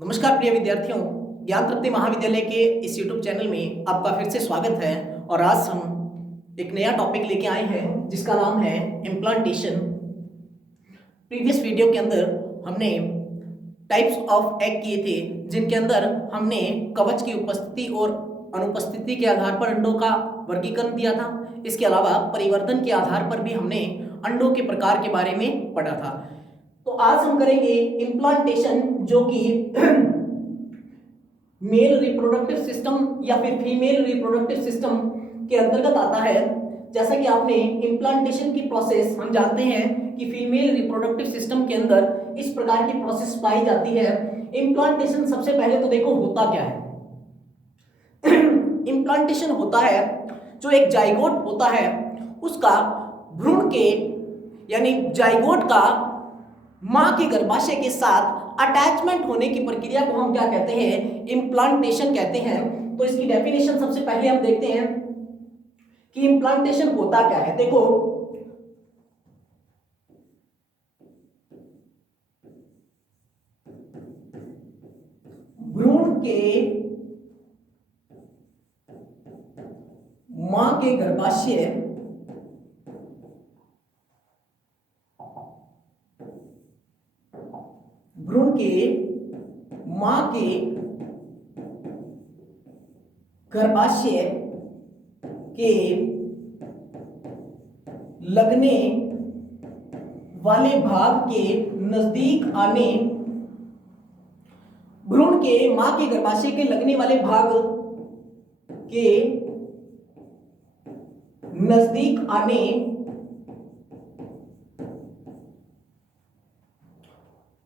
नमस्कार प्रिय विद्यार्थियों, ज्ञान तृप्ति महाविद्यालय के इस YouTube चैनल में आपका फिर से स्वागत है। और आज हम एक नया टॉपिक लेके आए हैं जिसका नाम है इम्प्लांटेशन। प्रीवियस वीडियो के अंदर हमने टाइप्स ऑफ एग किए थे, जिनके अंदर हमने कवच की उपस्थिति और अनुपस्थिति के आधार पर अंडों का वर्गीकरण दिया था। इसके अलावा परिवर्तन के आधार पर भी हमने अंडों के प्रकार के बारे में पढ़ा था। तो आज हम करेंगे इम्प्लांटेशन, जो कि मेल रिप्रोडक्टिव सिस्टम या फिर फीमेल रिप्रोडक्टिव सिस्टम के अंतर्गत आता है। जैसा कि आपने इम्प्लांटेशन की प्रोसेस हम जानते हैं कि फीमेल रिप्रोडक्टिव सिस्टम के अंदर इस प्रकार की प्रोसेस पाई जाती है। इम्प्लांटेशन सबसे पहले तो देखो होता क्या है। इम्प्लांटेशन होता है जो एक जाइगोट होता है उसका भ्रूण के यानी जाइगोट का मां के गर्भाशय के साथ अटैचमेंट होने की प्रक्रिया को हम क्या कहते हैं, इम्प्लांटेशन कहते हैं। तो इसकी डेफिनेशन सबसे पहले हम देखते हैं कि इम्प्लांटेशन होता क्या है। देखो, भ्रूण के मां के गर्भाशय भ्रूण के मां के गर्भाशय के लगने वाले भाग के नजदीक आने भ्रूण के मां के गर्भाशय के लगने वाले भाग के नजदीक आने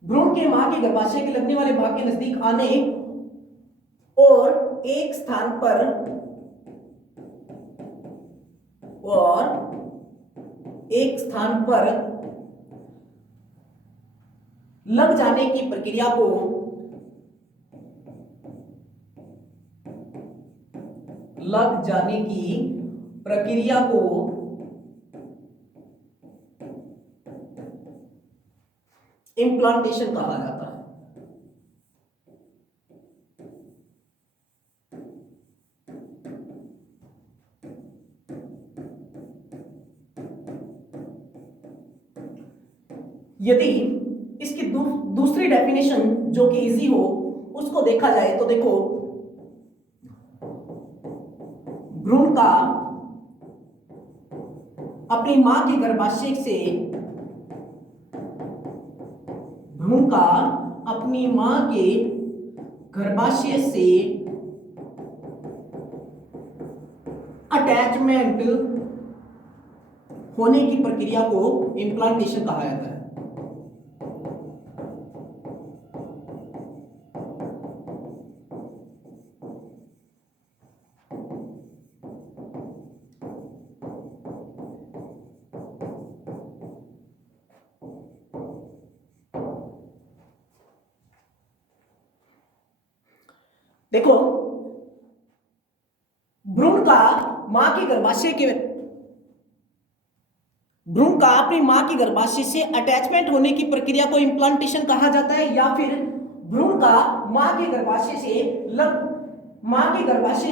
भ्रूण के मां के गर्भाशय के लगने वाले भाग के नजदीक आने और एक स्थान पर लग जाने की प्रक्रिया को इम्प्लांटेशन कहा जाता है। यदि इसकी दूसरी डेफिनेशन जो कि इजी हो उसको देखा जाए तो देखो, भ्रूण का अपनी मां के गर्भाशय से अटैचमेंट होने की प्रक्रिया को इम्प्लांटेशन कहा जाता है। देखो, भ्रूण का अपनी मां के गर्भाशय से अटैचमेंट होने की प्रक्रिया को इम्प्लांटेशन कहा जाता है, या फिर भ्रूण का मां के गर्भाशय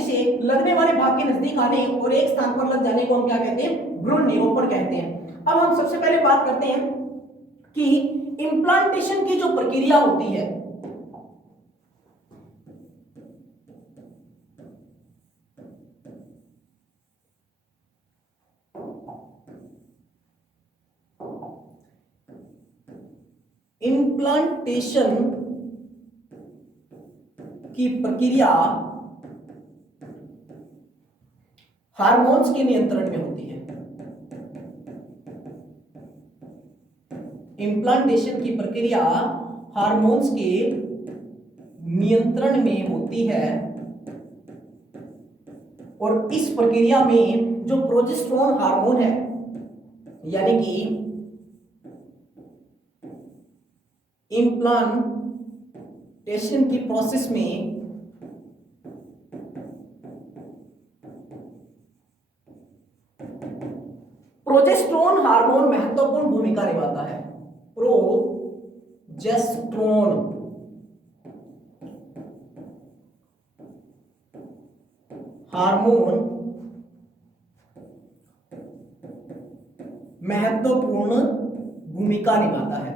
से लगने वाले भाग के नजदीक आने और एक स्थान पर लग जाने को हम क्या कहते हैं, भ्रूण निरोपण कहते हैं। अब हम सबसे पहले बात करते हैं कि इम्प्लांटेशन की जो प्रक्रिया होती है, इम्प्लांटेशन की प्रक्रिया हार्मोन्स के नियंत्रण में होती है। इम्प्लांटेशन की प्रक्रिया हार्मोन्स के नियंत्रण में होती है और इस प्रक्रिया में जो प्रोजेस्टेरोन हार्मोन है, यानी कि इम्प्लांटेशन की प्रोसेस में प्रोजेस्टेरोन हार्मोन महत्वपूर्ण भूमिका निभाता है। प्रोजेस्टेरोन हार्मोन महत्वपूर्ण भूमिका निभाता है।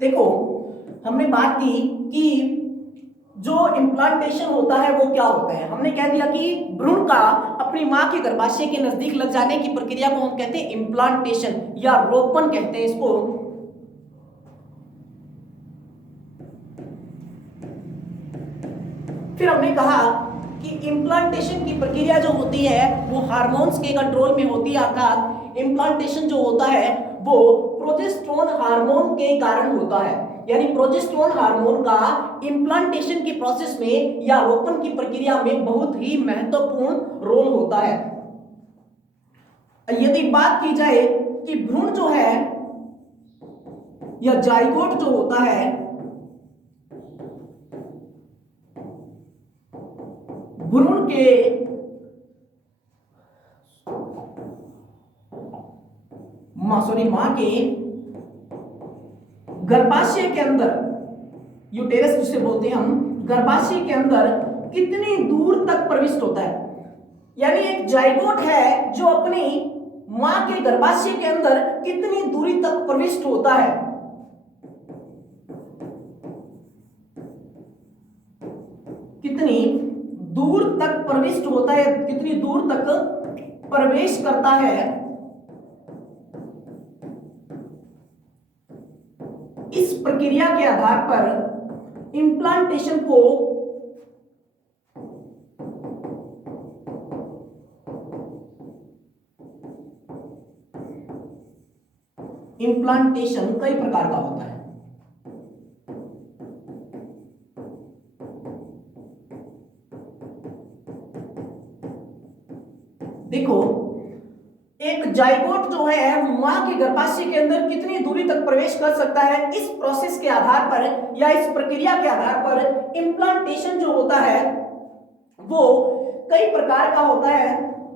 देखो, हमने बात की कि जो इम्प्लांटेशन होता है वो क्या होता है। हमने कह दिया कि भ्रूण का अपनी मां के गर्भाशय के नजदीक लग जाने की प्रक्रिया को हम कहते हैं इम्प्लांटेशन या रोपण कहते हैं इसको। फिर हमने कहा कि इम्प्लांटेशन की प्रक्रिया जो होती है वो हार्मोन्स के कंट्रोल में होती है, अर्थात इम्प्लांटेशन जो होता है वो प्रोजेस्टेरोन हार्मोन के कारण होता है। यानी प्रोजेस्टेरोन हार्मोन का इम्प्लांटेशन की प्रोसेस में या रोपण की प्रक्रिया में बहुत ही महत्वपूर्ण रोल होता है। यदि बात की जाए कि भ्रूण जो है या जाइगोट जो होता है, भ्रूण के मां के गर्भाशय के अंदर, यूटेरस जिसे बोलते हैं हम, गर्भाशय के अंदर कितनी दूर तक प्रविष्ट होता है। यानी एक जाइगोट है जो अपनी मां के गर्भाशय के अंदर कितनी दूरी तक प्रविष्ट होता है। कितनी दूर तक प्रविष्ट होता है, कितनी दूर तक प्रवेश करता है, इस प्रक्रिया के आधार पर इम्प्लांटेशन को इम्प्लांटेशन कई प्रकार का होता है। देखो, एक जाइगोट जो है मां के गर्भाशय के अंदर कितनी दूरी तक प्रवेश कर सकता है, इस प्रोसेस के आधार पर या इस प्रक्रिया के आधार पर इम्प्लांटेशन जो होता है वो कई प्रकार का होता है।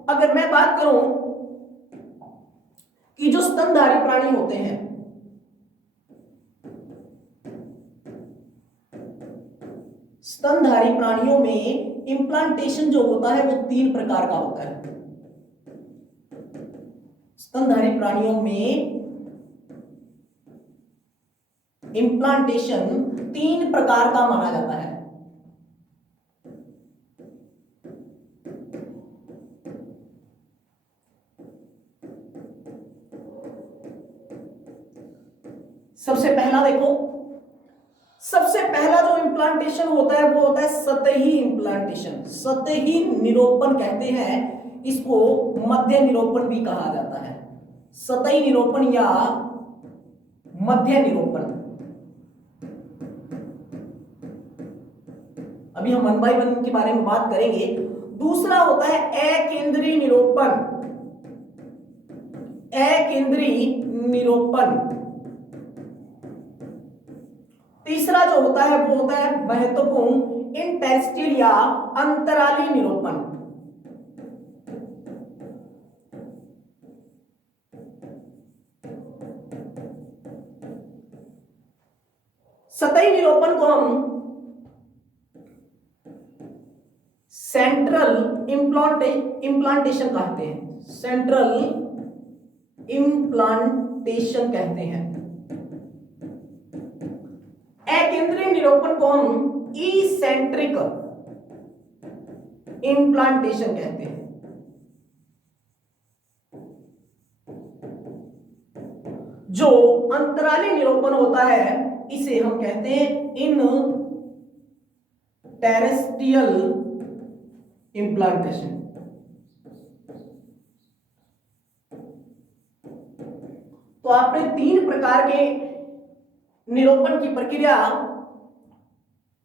अगर मैं बात करूं कि जो स्तनधारी प्राणी होते हैं, स्तनधारी प्राणियों में इम्प्लांटेशन जो होता है वो 3 प्रकार का होता है। स्तनधारी प्राणियों में इम्प्लांटेशन 3 प्रकार का माना जाता है। सबसे पहला देखो, सबसे पहला जो इम्प्लांटेशन होता है वो होता है सतही इम्प्लांटेशन, सतही निरोपण कहते हैं इसको, मध्य निरोपण भी कहा जाता है। सतही निरोपण या मध्य निरोपण। अभी हम 1 बाय 1 के बारे में बात करेंगे। दूसरा होता है अकेंद्रीय निरोपण, अकेंद्रीय निरोपण। तीसरा जो होता है वो होता है महत्वपूर्ण इंटरस्टिशियल या अंतराली निरोपण। सतही निरोपण को हम सेंट्रल इम्प्लांटेशन कहते हैं, सेंट्रल इम्प्लांटेशन कहते हैं। अकेंद्रीय निरोपण को हम इसेंट्रिक इम्प्लांटेशन कहते हैं। जो अंतराली निरोपण होता है इसे हम कहते हैं इन टेरेस्ट्रियल इम्प्लांटेशन। तो आपने 3 प्रकार के निरोपण की प्रक्रिया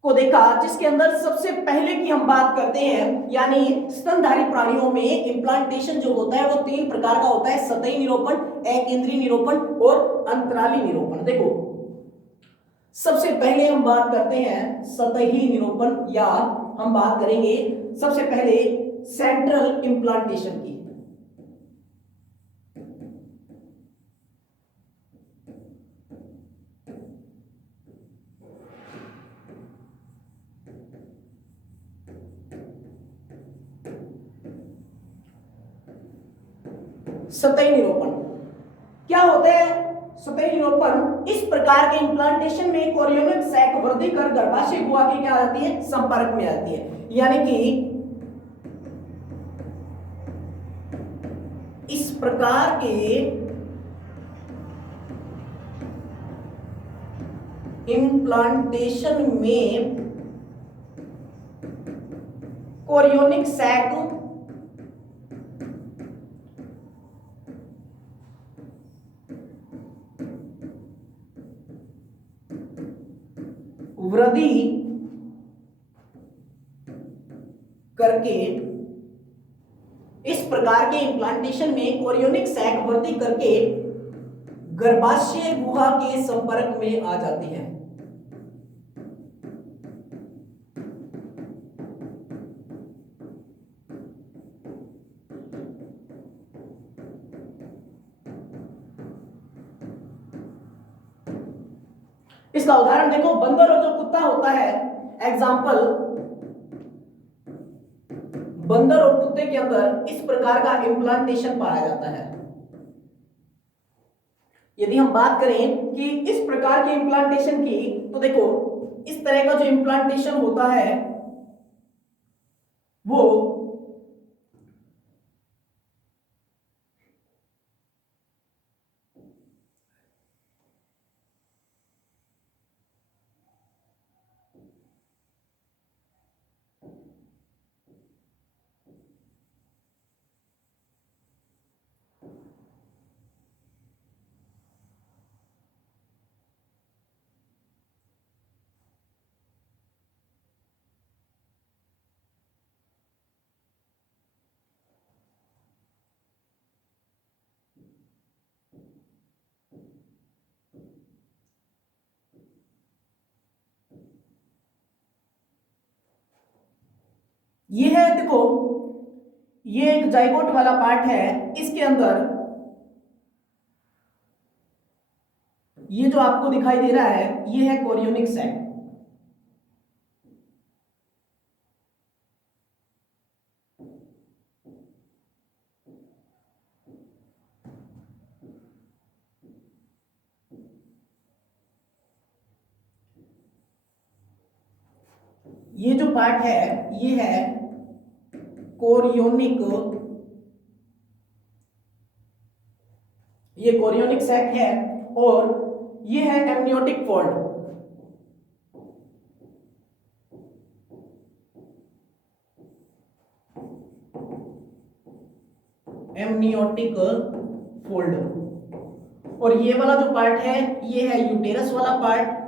को देखा, जिसके अंदर सबसे पहले की हम बात करते हैं, यानी स्तनधारी प्राणियों में इम्प्लांटेशन जो होता है वो 3 प्रकार का होता है, सतही निरोपण, अकेंद्रीय निरोपण और अंतराली निरोपण। देखो, सबसे पहले हम बात करते हैं सतही निरोपण, या हम बात करेंगे सबसे पहले सेंट्रल इम्प्लांटेशन की। सतही निरूपण क्या होता है? सतही निरूपण इस प्रकार के इम्प्लांटेशन में कोरियोनिक सैक वृद्धि कर गर्भाशय गुहा की क्या आती है? संपर्क में आती है। यानी कि इस प्रकार के इम्प्लांटेशन में कोरियोनिक सैक वृद्धि करके इस प्रकार के इम्प्लांटेशन में कोरियोनिक सैक वृद्धि करके गर्भाशय गुहा के संपर्क में आ जाती है। इसका उदाहरण देखो, बंदर और जो कुत्ता होता है, एग्जाम्पल बंदर और कुत्ते के अंदर इस प्रकार का इम्प्लांटेशन पाया जाता है। यदि हम बात करें कि इस प्रकार के इम्प्लांटेशन की, तो देखो इस तरह का जो इम्प्लांटेशन होता है वो ये है, देखो ये एक जाइगोट वाला पार्ट है, इसके अंदर ये जो आपको दिखाई दे रहा है ये है कोरियोनिक सैक। ये जो पार्ट है ये है कोरियोनिक, ये कोरियोनिक सैक है, और ये है एमनियोटिक फोल्ड। Amniotic fold. और ये वाला जो पार्ट है ये है यूटेरस वाला पार्ट।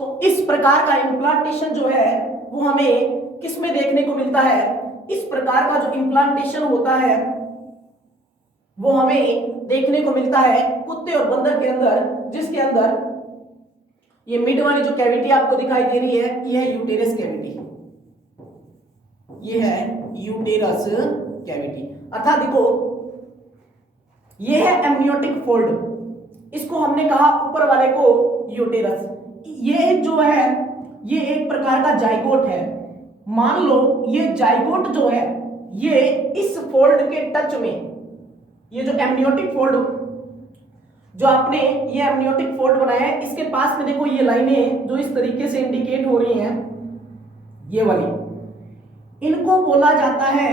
तो इस प्रकार का इम्प्लांटेशन जो है वो हमें किस में देखने को मिलता है? इस प्रकार का जो इम्प्लांटेशन होता है वो हमें देखने को मिलता है कुत्ते और बंदर के अंदर, जिसके अंदर ये मिड वाली जो कैविटी आपको दिखाई दे रही है ये है यूटेरस कैविटी, ये है यूटेरस कैविटी। अर्थात देखो ये है एमनियोटिक फोल्ड, इसको हमने कहा ऊपर वाले को यूटेरस। ये जो है ये एक प्रकार का जाइगोट है। मान लो ये जाइगोट जो है ये इस फोल्ड के टच में, ये जो एमनियोटिक फोल्ड जो आपने ये एमनियोटिक फोल्ड बनाया है इसके पास में देखो ये लाइनें जो इस तरीके से इंडिकेट हो रही हैं, ये वाली, इनको बोला जाता है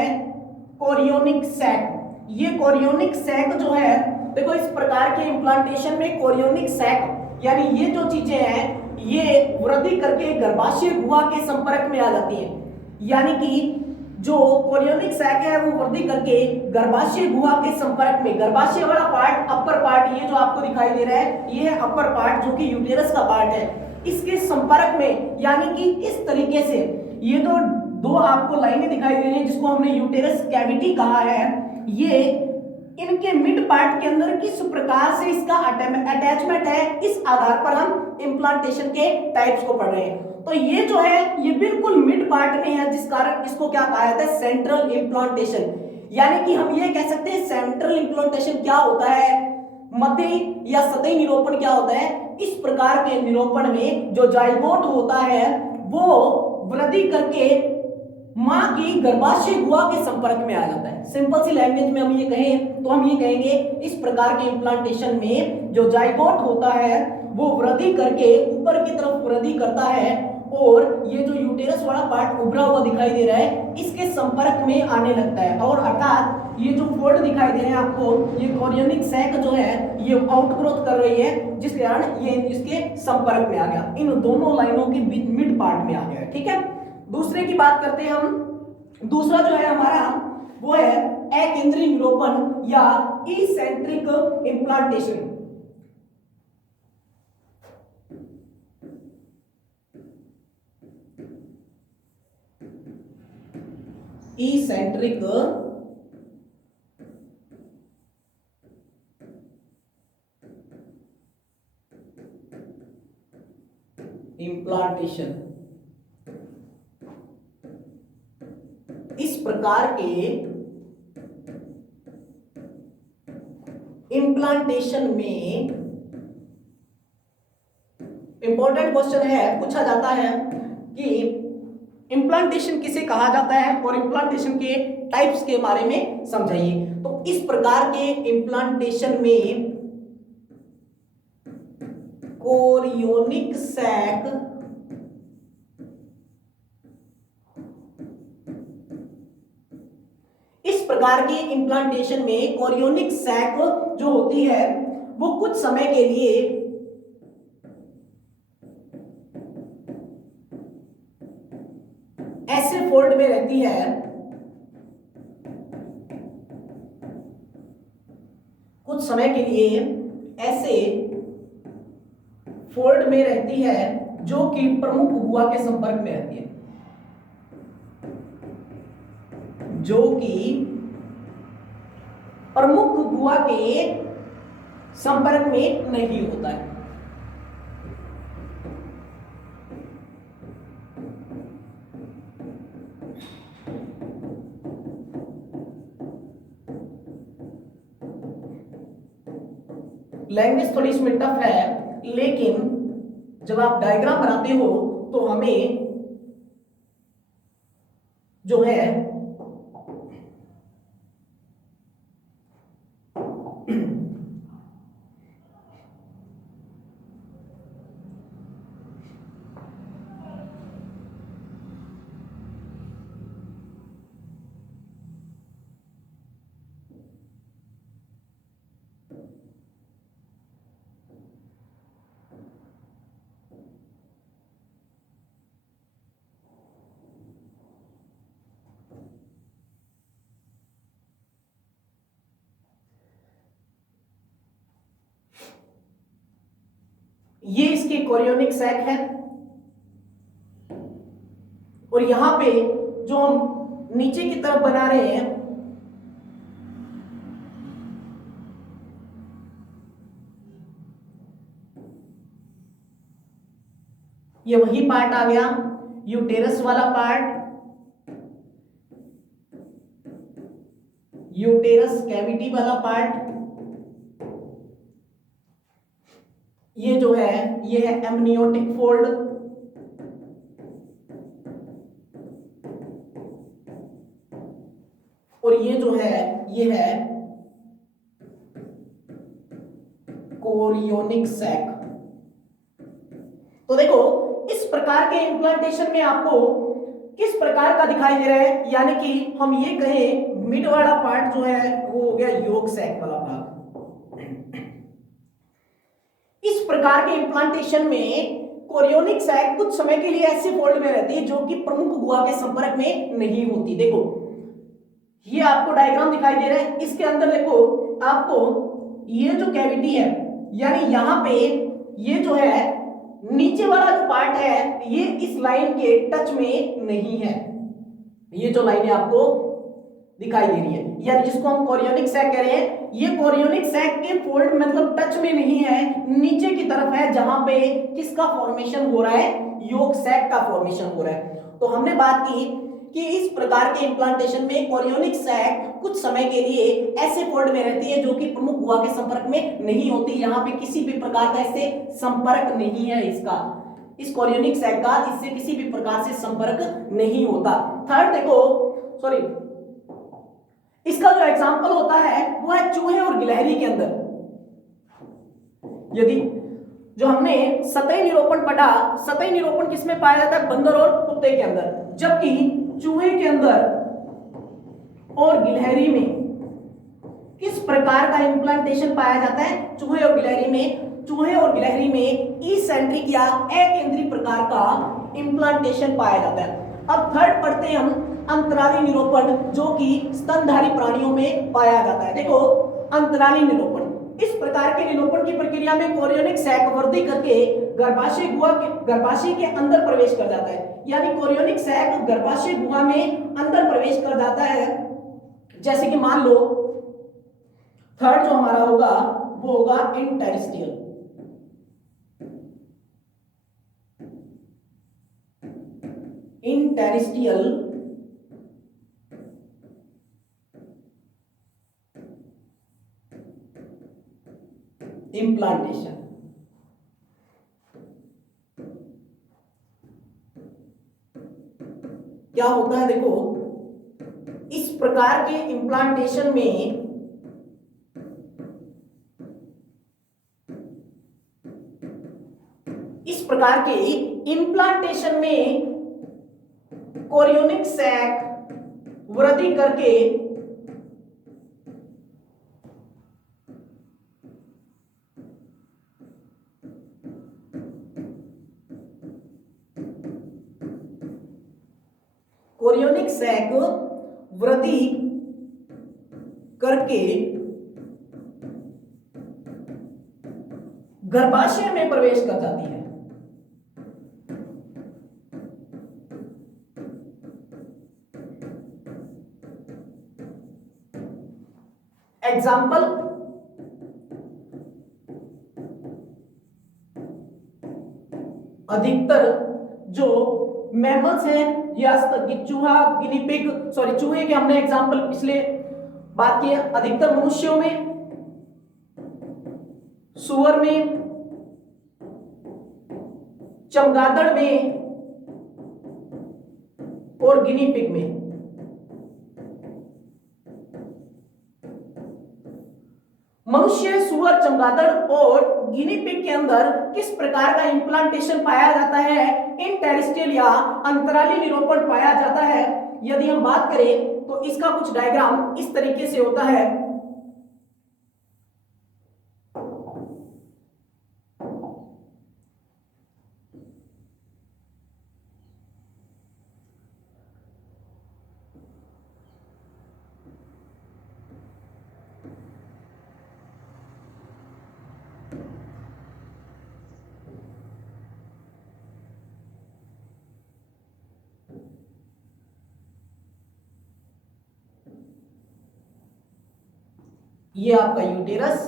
कोरियोनिक सैक। ये कोरियोनिक सैक जो है देखो इस प्रकार के इम्प्लांटेशन में कोरियोनिक सैक यानी ये जो चीजें हैं ये वृद्धि करके गर्भाशय गुहा के संपर्क में आ जाती हैं। यानी कि जो कोरियोनिक सैक है वो वृद्धि करके गर्भाशय गुहा के संपर्क में, गर्भाशय वाला पार्ट अपर पार्ट ये जो आपको दिखाई दे रहा है ये है अपर पार्ट जो कि यूटेरस का पार्ट है, इसके संपर्क में, यानी कि इस तरीके से ये जो दो आपको लाइनें दिखाई दे रही हैं जिसको हमने यूटेरस कैविटी कहा है, ये इनके मिड पार्ट के अंदर किस प्रकार से इसका अटैचमेंट है इस आधार पर हम इम्प्लांटेशन के टाइप्स को पढ़ रहे हैं। तो ये जो है ये बिल्कुल मिड पार्ट में है, जिस कारण इसको क्या कहा जाता है? Central implantation. यानी कि हम ये कह सकते हैं सेंट्रल इम्प्लांटेशन क्या होता है, मध्य या सतही निरूपण क्या होता है? इस प्रकार के निरूपण में जो जाइगोट होता है वो वृद्धि करके मां की गर्भाशय गुहा के संपर्क में आ जाता है। सिंपल सी लैंग्वेज में हम ये कहें तो हम ये कहेंगे इस प्रकार के इम्प्लांटेशन में जो जाइगोट होता है वो वृद्धि करके ऊपर की तरफ वृद्धि करता है और ये जो यूटेरस वाला पार्ट उभरा हुआ दिखाई दे रहा है इसके संपर्क में आने लगता है, और अर्थात ये जो फोल्ड दिखाई दे रहे हैं आपको, ये कोरियोनिक सैक जो है ये आउटग्रोथ कर रही है, जिस कारण ये इसके संपर्क में आ गया, इन दोनों लाइनों के बीच मिड पार्ट में आ गया। ठीक है, दूसरे की बात करते हैं हम। दूसरा जो है हमारा वो है अकेंद्रीय निरूपण या इसेंट्रिक इम्प्लांटेशन। इसेंट्रिक इम्प्लांटेशन, इस प्रकार के इम्प्लांटेशन में इंपॉर्टेंट क्वेश्चन है, पूछा जाता है कि इम्प्लांटेशन किसे कहा जाता है और इम्प्लांटेशन के टाइप्स के बारे में समझाइए। तो इस प्रकार के इम्प्लांटेशन में कोरियोनिक सैक प्रकार के इम्प्लांटेशन में कोरियोनिक सैक जो होती है वो कुछ समय के लिए ऐसे फोल्ड में रहती है, कुछ समय के लिए ऐसे फोल्ड में रहती है जो कि प्रमुख गुहा के संपर्क में रहती है, जो कि प्रमुख गुहा के संपर्क में नहीं होता है। लैंग्वेज थोड़ी इसमें टफ है, लेकिन जब आप डायग्राम बनाते हो तो हमें जो है ये इसके कोरियोनिक सैक है, और यहां पे जो हम नीचे की तरफ बना रहे हैं ये वही पार्ट आ गया, यूटेरस वाला पार्ट, यूटेरस कैविटी वाला पार्ट। ये जो है ये है एमनियोटिक फोल्ड, और ये जो है ये है कोरियोनिक सैक। तो देखो इस प्रकार के इम्प्लांटेशन में आपको किस प्रकार का दिखाई दे रहा है, यानी कि हम ये कहें मिड वाला पार्ट जो है वो हो गया योग सैक वाला भाग। इस प्रकार के इम्प्लांटेशन में कोरियोनिक सैक कुछ समय के लिए ऐसे फोल्ड में रहती है जो कि प्रमुख गुहा के संपर्क में नहीं होती। देखो ये आपको डायग्राम दिखाई दे रहा है, इसके अंदर देखो आपको ये जो कैविटी है, यानी यहां पे ये जो है नीचे वाला जो पार्ट है ये इस लाइन के टच में नहीं है। ये जो लाइन आपको दिखाई दे रही है, यानी जिसको हम कोरियोनिक सैक कह रहे हैं, ये कोरियोनिक सैक के फोल्ड मतलब टच में नहीं है, नीचे की तरफ है, जहां पे किसका फॉर्मेशन हो रहा है, योग सैक का फॉर्मेशन हो रहा है। तो हमने बात की कि इस प्रकार के इम्प्लांटेशन में कोरियोनिक सैक कुछ समय के लिए ऐसे फोल्ड में रहती है जो कि प्रमुख गुहा के संपर्क में नहीं होती। यहाँ पे किसी भी प्रकार का इससे संपर्क नहीं है, इसका इस कोरियोनिक सैक का इससे किसी भी प्रकार से संपर्क नहीं होता। थर्ड देखो, सॉरी, इसका जो एग्जांपल होता है वो है चूहे और गिलहरी के अंदर। यदि जो हमने सतही निरूपण पढ़ा, सतही निरूपण किसमें पाया जाता है? बंदर और कुत्ते के अंदर, जबकि चूहे के अंदर और गिलहरी में किस प्रकार का इंप्लांटेशन पाया जाता है? चूहे और गिलहरी में इसेंट्रिक या अकेंद्रीय प्रकार का इंप्लांटेशन पाया जाता है। अब थर्ड पढ़ते हैं हम अंतराली निरूपण, जो कि स्तनधारी प्राणियों में पाया जाता है। देखो, अंतराली निरूपण, इस प्रकार के निरूपण की प्रक्रिया में कोरियोनिक सैक वृद्धि करके गर्भाशय के अंदर प्रवेश कर जाता है। यानी कोरियोनिक सैक गर्भाशय गुहा में अंदर प्रवेश कर जाता है। जैसे कि मान लो थर्ड जो हमारा होगा वो होगा इंटेरिस्टियल। इंप्लांटेशन, क्या होता है? देखो, इस प्रकार के इंप्लांटेशन में कोरियोनिक सैक वृद्धि करके गर्भाशय में प्रवेश कर जाती है। एग्जाम्पल, अधिकतर जो मैमल्स हैं या चूहा, गिनीपिग, सॉरी चूहे के हमने एग्जाम्पल पिछले बात किया, अधिकतर मनुष्यों में, सुअर में, चमगादड़ में और गिनीपिग में। मनुष्य, सुअर, चमगादड़ और गिनीपिग के अंदर किस प्रकार का इंप्लांटेशन पाया जाता है? इंटेरिस्टियल या अंतराली निरूपण पाया जाता है। यदि हम बात करें तो इसका कुछ डायग्राम इस तरीके से होता है। ये आपका यूटेरस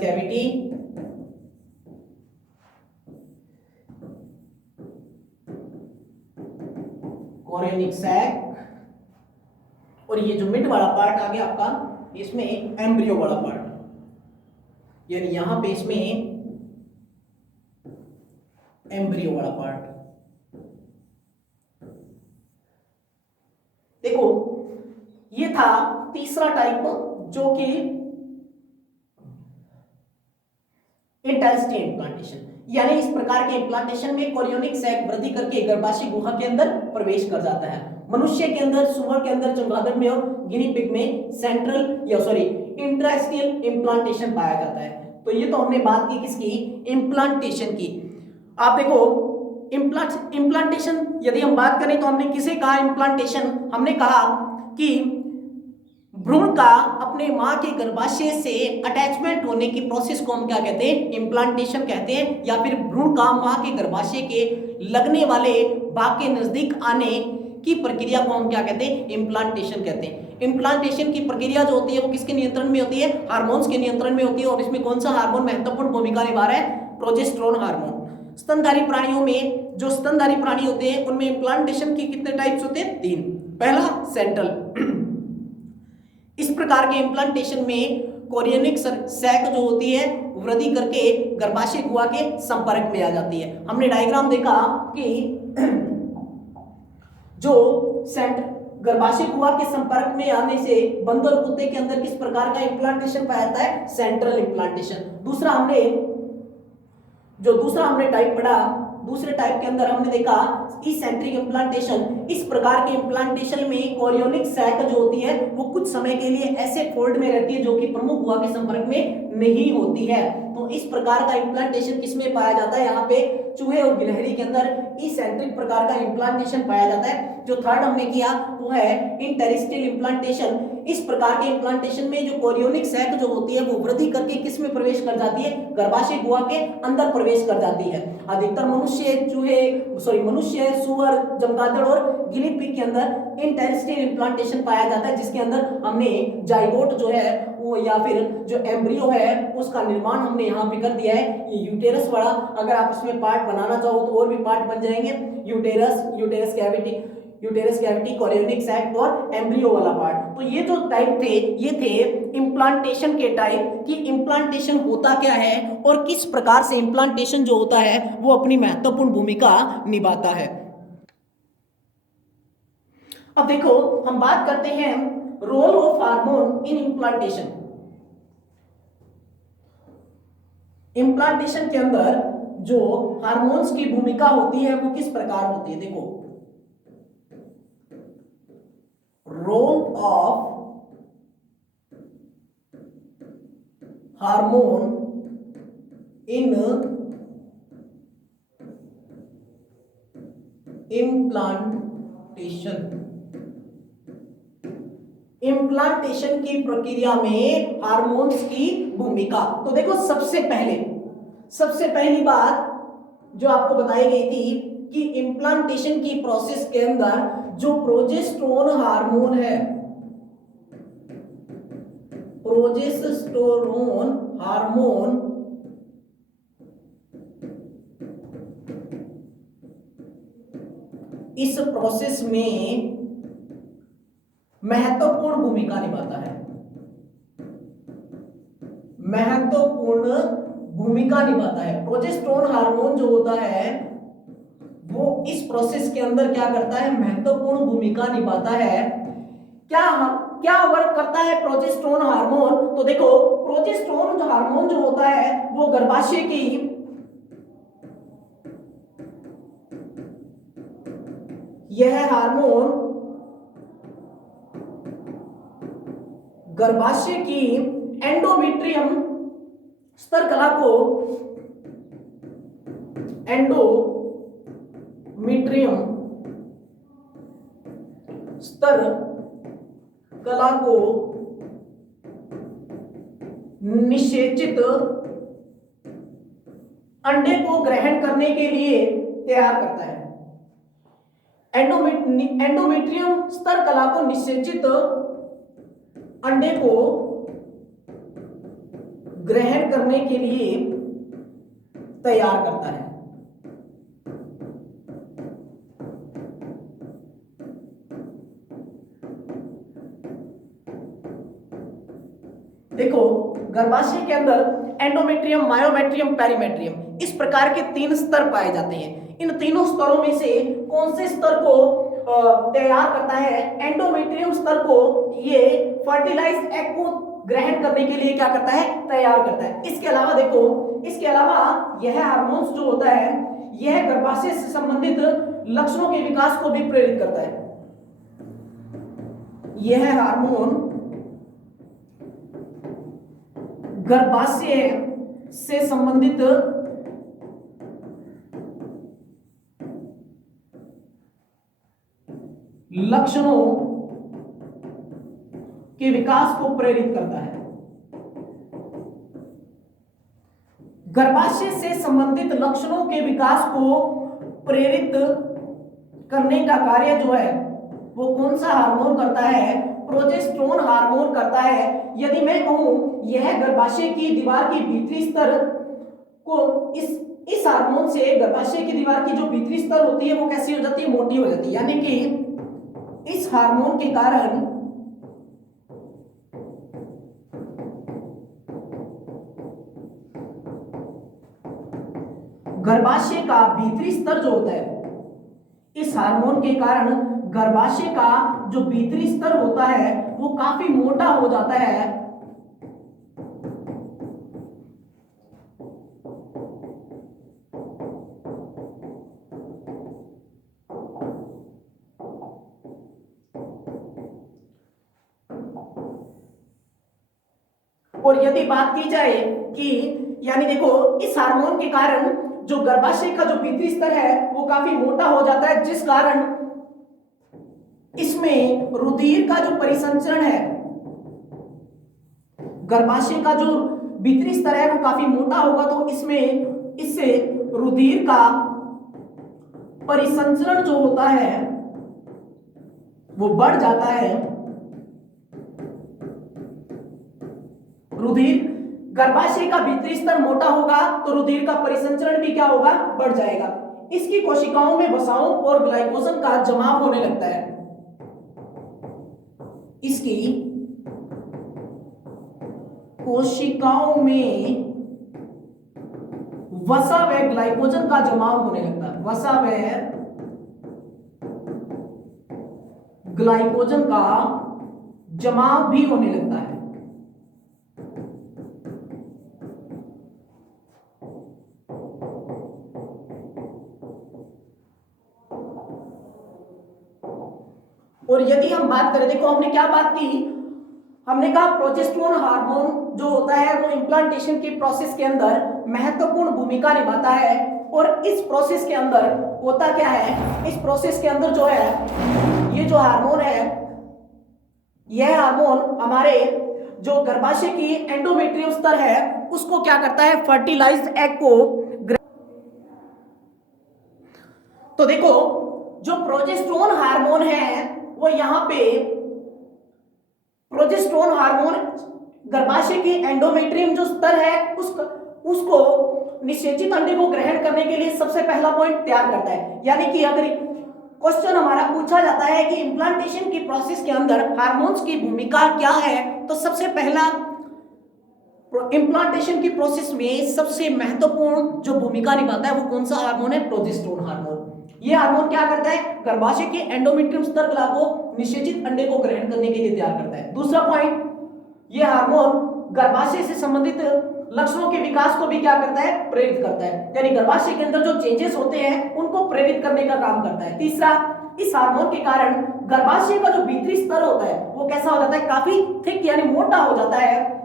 कैविटी, कोरियोनिक सैक, और ये जो मिड वाला पार्ट आ गया आपका, इसमें एम्ब्रियो वाला पार्ट, यानी यहां पे इसमें एम्ब्रियो वाला पार्ट। देखो, ये था तीसरा टाइप, जो कि इंटेरिस्टियल इंप्लांटेशन, यानी इस प्रकार के इंप्लांटेशन में कोरियोनिक सैक वृद्धि करके गर्भाशय गुहा के अंदर प्रवेश कर जाता है। मनुष्य के अंदर, सुअर के अंदर, चमगादड़ में और गिनी पिग में इंटेरिस्टियल इंप्लांटेशन पाया जाता है। तो ये तो हमने बात की किसकी? इंप्लांटेशन की। आप देखो, इंप्लांटेशन यदि हम बात करें तो हमने किसे कहा इंप्लांटेशन? हमने कहा कि भ्रूण का अपने मां के गर्भाशय से अटैचमेंट होने की प्रोसेस को हम क्या कहते हैं? इंप्लांटेशन कहते हैं। या फिर भ्रूण का मां के गर्भाशय के लगने वाले भाग के नजदीक आने की प्रक्रिया को हम क्या कहते हैं? इंप्लांटेशन कहते हैं। इंप्लांटेशन की प्रक्रिया जो होती है वो किसके नियंत्रण में होती है? हार्मोन्स के नियंत्रण में होती है। और इसमें कौन सा हार्मोन महत्वपूर्ण भूमिका निभा रहा है? Progesterone hormone. स्तनधारी प्राणियों में, जो स्तनधारी प्राणी होते हैं उनमें इंप्लांटेशन के कितने टाइप्स होते हैं? 3। पहला सेंट्रल। इस प्रकार के इंप्लांटेशन में कोरियोनिक सैक जो होती है वृद्धि करके गर्भाशय गुहा के संपर्क में आ जाती है। हमने डायग्राम देखा कि जो गर्भाशय गुहा के संपर्क में आने से बंदर और कुत्ते के अंदर किस प्रकार का इम्प्लांटेशन पाया जाता है, सेंट्रल इम्प्लांटेशन। दूसरा हमने टाइप पढ़ा, दूसरे टाइप के अंदर हमने देखा इसेंट्रिक इम्प्लांटेशन। इस प्रकार के इम्प्लांटेशन में कोरियोनिक सैक जो होती है वो कुछ समय के लिए ऐसे फोल्ड में रहती है जो कि प्रमुख गुहा के संपर्क में नहीं होती है। तो इस प्रकार का इम्प्लांटेशन किसमें पाया जाता है, यहाँ पे चूहे और गिलहरी के अंदर इसेंट्रिक प्रकार का इम्प्लांटेशन पाया जाता है। जो थर्ड हमने किया वो है इंटेरिस्टियल इम्प्लांटेशन। इस प्रकार के इम्प्लांटेशन में जो कोरियोनिक सैक जो होती है वो वृद्धि करके किस में प्रवेश कर जाती है, गर्भाशय गुहा के अंदर प्रवेश कर जाती है। अधिकतर मनुष्य, सुअर, चमगादड़ और गिनी पिग के अंदर इंटेरिस्टियल इम्प्लांटेशन पाया जाता है, जिसके अंदर हमने जाइगोट जो है वो या फिर जो एम्ब्रियो है उसका निर्माण हमने यहाँ पे कर दिया है। ये यूटेरस वाला, अगर आप इसमें पार्ट बनाना चाहो तो और भी पार्ट बन जाएंगे। यूटेरस कैविटी, कोरियोनिक सैक और एम्ब्रियो वाला पार्ट। तो ये जो टाइप थे ये थे इम्प्लांटेशन के टाइप कि इम्प्लांटेशन होता क्या है और किस प्रकार से इम्प्लांटेशन जो होता है वो अपनी महत्वपूर्ण भूमिका निभाता है। अब देखो हम बात करते हैं role of hormone in implantation. Implantation के अंदर जो हार्मोन्स की भूमिका होती है वो किस प्रकार होती है। देखो, role of hormone in implantation की प्रक्रिया में हार्मोन्स की भूमिका। तो देखो सबसे पहली बात जो आपको बताई गई थी कि इम्प्लांटेशन की प्रोसेस के अंदर जो प्रोजेस्टेरोन हार्मोन है, प्रोजेस्टेरोन हार्मोन इस प्रोसेस में महत्वपूर्ण भूमिका निभाता है, प्रोजेस्टेरोन हार्मोन जो होता है वो इस प्रोसेस के अंदर क्या करता है, महत्वपूर्ण भूमिका निभाता है। क्या वर्क करता है प्रोजेस्टेरोन हार्मोन। तो देखो प्रोजेस्टेरोन जो हार्मोन जो होता है वो गर्भाशय की यह हार्मोन गर्भाशय की एंडोमेट्रियम स्तर कला को निषेचित अंडे को ग्रहण करने के लिए तैयार करता है। एंडोमेट्रियम स्तर कला को निषेचित अंडे को ग्रहण करने के लिए तैयार करता है। देखो गर्भाशय के अंदर एंडोमेट्रियम, मायोमेट्रियम, पेरीमेट्रियम इस प्रकार के 3 स्तर पाए जाते हैं। इन तीनों स्तरों में से कौन से स्तर को तैयार करता है, एंडोमेट्रियम स्तर को ये फर्टिलाइज्ड एग को ग्रहण करने के लिए क्या करता है, तैयार करता है। इसके अलावा यह हार्मोन्स जो होता है यह गर्भाशय से संबंधित लक्षणों के विकास को भी प्रेरित करता है। यह हार्मोन गर्भाशय से संबंधित लक्षणों के विकास को प्रेरित करता है। गर्भाशय से संबंधित लक्षणों के विकास को प्रेरित करने का कार्य जो है वो कौन सा हार्मोन करता है, प्रोजेस्टेरोन हार्मोन करता है। यदि मैं कहूं यह गर्भाशय की दीवार की भीतरी स्तर को इस हार्मोन से गर्भाशय की दीवार की जो भीतरी स्तर होती है वो कैसी हो जाती है, मोटी हो जाती है। यानी कि इस हार्मोन के कारण गर्भाशय का भीतरी स्तर जो होता है, इस हार्मोन के कारण गर्भाशय का जो भीतरी स्तर होता है वो काफी मोटा हो जाता है। और यदि बात की जाए कि यानी देखो इस हार्मोन के कारण जो गर्भाशय का जो भीतरी स्तर है वो काफी मोटा हो जाता है, जिस कारण इसमें रुधिर का जो परिसंचरण है, गर्भाशय का जो भीतरी स्तर है वो काफी मोटा होगा तो इससे रुधिर का परिसंचरण जो होता है वो बढ़ जाता है। रुधिर गर्भाशय का भीतरी स्तर मोटा होगा तो रुधिर का परिसंचरण भी क्या होगा, बढ़ जाएगा। इसकी कोशिकाओं में वसाओं और ग्लाइकोजन का जमाव होने लगता है। इसकी कोशिकाओं में वसा व ग्लाइकोजन का जमाव होने लगता है। वसा व ग्लाइकोजन का जमाव भी होने लगता है। और यदि हम बात करें, देखो हमने क्या बात की, हमने कहा प्रोजेस्टेरोन हार्मोन जो होता है वो इम्प्लांटेशन की प्रोसेस के अंदर महत्वपूर्ण भूमिका निभाता है। और इस प्रोसेस के अंदर होता क्या है, इस प्रोसेस के अंदर जो है ये जो हार्मोन है, यह हार्मोन हमारे जो गर्भाशय की एंडोमेट्रियम स्तर है उसको क्या करता है, फर्टिलाइज्ड एग को। तो देखो जो प्रोजेस्टेरोन हार्मोन है वो यहाँ पे प्रोजेस्टेरोन हार्मोन गर्भाशय की एंडोमेट्रियम जो स्तर है उसको निषेचित अंडे को ग्रहण करने के लिए सबसे पहला पॉइंट तैयार करता है। यानी कि अगर क्वेश्चन हमारा पूछा जाता है कि इम्प्लांटेशन की प्रोसेस के अंदर हार्मोन्स की भूमिका क्या है, तो सबसे पहला इम्प्लांटेशन की प्रोसेस में सबसे महत्वपूर्ण जो भूमिका निभाता है वो कौन सा हार्मोन है, प्रोजेस्टेरोन हार्मोन। ये हार्मोन क्या करता है, गर्भाशय के एंडोमेट्रियम स्तर को निषेचित अंडे को ग्रहण करने के लिए तैयार करता है। दूसरा पॉइंट, ये हार्मोन गर्भाशय से संबंधित लक्षणों के विकास को भी क्या करता है, प्रेरित करता है। यानी गर्भाशय के अंदर जो चेंजेस होते हैं उनको प्रेरित करने का काम करता है। तीसरा, इस हार्मोन के कारण गर्भाशय का जो भीतरी स्तर होता है वो कैसा हो जाता है, काफी थिक यानी मोटा हो जाता है,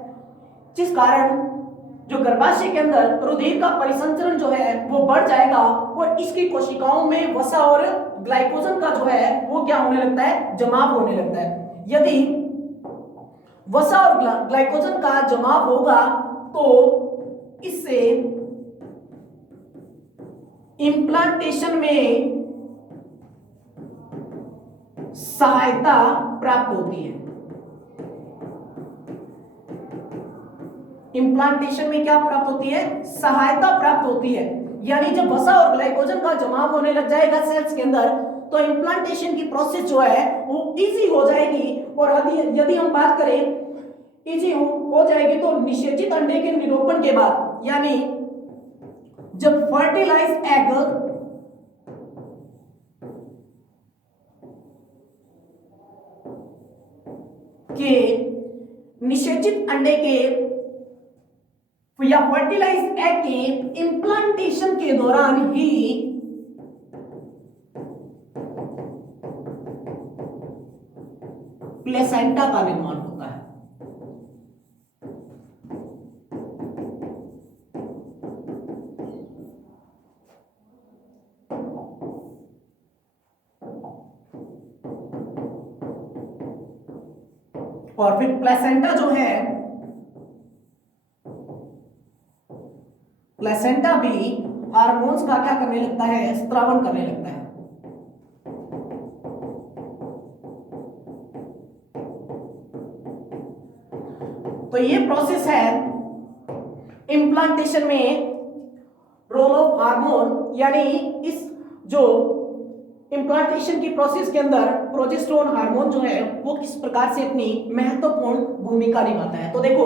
जिस कारण जो गर्भाशय के अंदर रुधिर का परिसंचरण जो है वो बढ़ जाएगा और इसकी कोशिकाओं में वसा और ग्लाइकोजन का जो है वो क्या होने लगता है, जमाव होने लगता है। यदि वसा और ग्लाइकोजन का जमाव होगा तो इससे इम्प्लांटेशन में सहायता प्राप्त होती है। इम्प्लांटेशन में क्या प्राप्त होती है, सहायता प्राप्त होती है। यानी जब वसा और ग्लाइकोजन का जमाव होने लग जाएगा सेल्स के अंदर तो इम्प्लांटेशन की प्रोसेस जो है वो इजी हो जाएगी। और यदि हम बात करें इजी हो जाएगी तो निषेचित अंडे के निरोपण के बाद, यानी जब फर्टिलाइज एग के निषेचित अंडे के या फर्टिलाइज एग के इम्प्लांटेशन के दौरान ही प्लेसेंटा का निर्माण होता है। और फिर प्लेसेंटा जो है, प्लेसेंटा भी हार्मोन्स का क्या करने लगता है, स्त्रावन करने लगता है। तो ये प्रोसेस है इम्प्लांटेशन में रोल ऑफ हार्मोन, यानी इस जो इम्प्लांटेशन की प्रोसेस के अंदर प्रोजेस्टेरोन हार्मोन जो है वो किस प्रकार से अपनी महत्वपूर्ण भूमिका निभाता है। तो देखो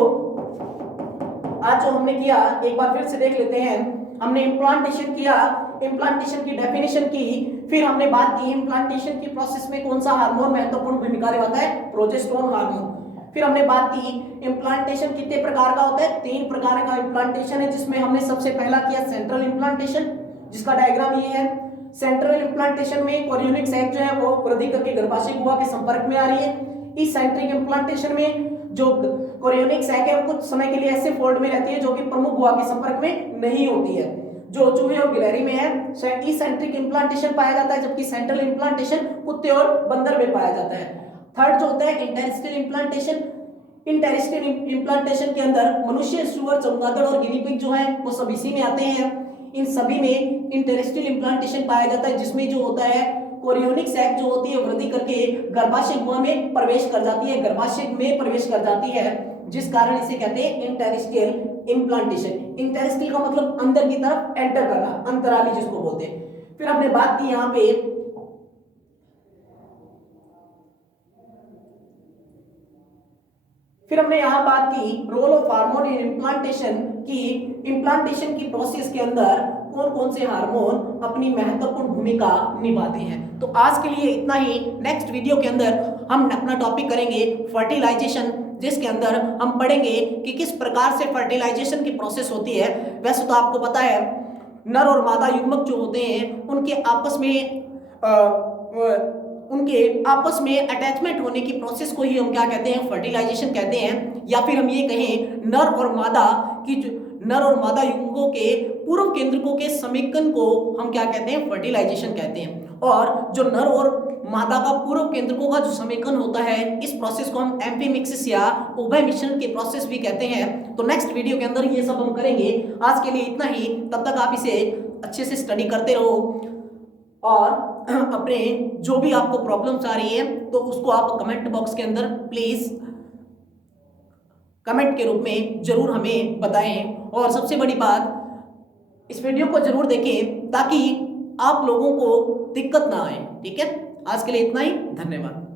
आज जो हमने किया एक बार फिर से देख लेते हैं। हमने इम्प्लांटेशन किया, इम्प्लांटेशन की डेफिनेशन की, फिर हमने बात की इम्प्लांटेशन की प्रोसेस में कौन सा हार्मोन महत्वपूर्ण भूमिका निभाता है, प्रोजेस्टेरोन हार्मोन। फिर हमने बात की इम्प्लांटेशन कितने प्रकार का होता है, 3 प्रकार का इम्प्लांटेशन है, जिसमें हमने सबसे पहला किया सेंट्रल इम्प्लांटेशन, जिसका डायग्राम ये है। सेंट्रल इम्प्लांटेशन में कोरियोनिक सैक जो है वो वृद्धि करके गर्भाशय गुहा के संपर्क में आ रही है। इस सेंट्रिक इम्प्लांटेशन में जो कोरियोनिक सैक है वो कुछ समय के लिए ऐसे फोल्ड में रहती है जो कि प्रमुख गुहा के संपर्क में नहीं होती है, जो चूहे और गिलहरी में है। इसेंट्रिक इम्प्लांटेशन पाया जाता है, जबकि सेंट्रल इम्प्लांटेशन कुत्ते और बंदर में पाया जाता है। थर्ड जो होता है इंटेरिस्टियल इम्प्लांटेशन। इंटेरिस्टियल इम्प्लांटेशन के अंदर मनुष्य, सुअर, चमगादड़ और गिनी पिग जो है वो सब इसी में आते हैं। इन सभी में इंटेरिस्टियल इम्प्लांटेशन पाया जाता है, जिसमें जो होता है कोरियोनिक सैक जो होती है वृद्धि करके गर्भाशय गुहा में प्रवेश कर जाती है, गर्भाशय में प्रवेश कर जाती है, जिस कारण इसे कहते हैं इंटेरिस्टियल इम्प्लांटेशन। इंटेरिस्टियल का मतलब अंदर की तरफ एंटर करना, अंतराली जिसको बोलते हैं। फिर हमने बात की यहां पे बात की role of hormone in implantation की। इम्प्लांटेशन की प्रोसेस के अंदर कौन कौन से हार्मोन अपनी महत्वपूर्ण भूमिका निभाते हैं। तो आज के लिए इतना ही। नेक्स्ट वीडियो के अंदर हम अपना टॉपिक करेंगे फर्टिलाइजेशन, जिसके अंदर हम पढ़ेंगे कि किस प्रकार से फर्टिलाइजेशन की प्रोसेस होती है। वैसे तो आपको पता है नर और मादा युग्मक जो होते हैं उनके आपस में अटैचमेंट होने की प्रोसेस को ही हम क्या कहते हैं, फर्टिलाइजेशन कहते हैं। या फिर हम ये कहें नर और मादा युग्मकों के पूर्व केंद्रकों के समेकन को हम क्या कहते हैं, फर्टिलाइजेशन कहते हैं। और जो नर और मादा का पूर्व केंद्रकों का जो समेकन होता है, इस प्रोसेस को हम एम्फीमिक्सिस या उभय मिश्रण की प्रोसेस भी कहते हैं। तो नेक्स्ट वीडियो के अंदर ये सब हम करेंगे। आज के लिए इतना ही। तब तक आप इसे अच्छे से स्टडी करते रहो और अपने जो भी आपको प्रॉब्लम्स आ रही है तो उसको आप कमेंट बॉक्स के अंदर प्लीज कमेंट के रूप में जरूर हमें बताएं। और सबसे बड़ी बात, इस वीडियो को जरूर देखें ताकि आप लोगों को दिक्कत ना आए। ठीक है, आज के लिए इतना ही। धन्यवाद।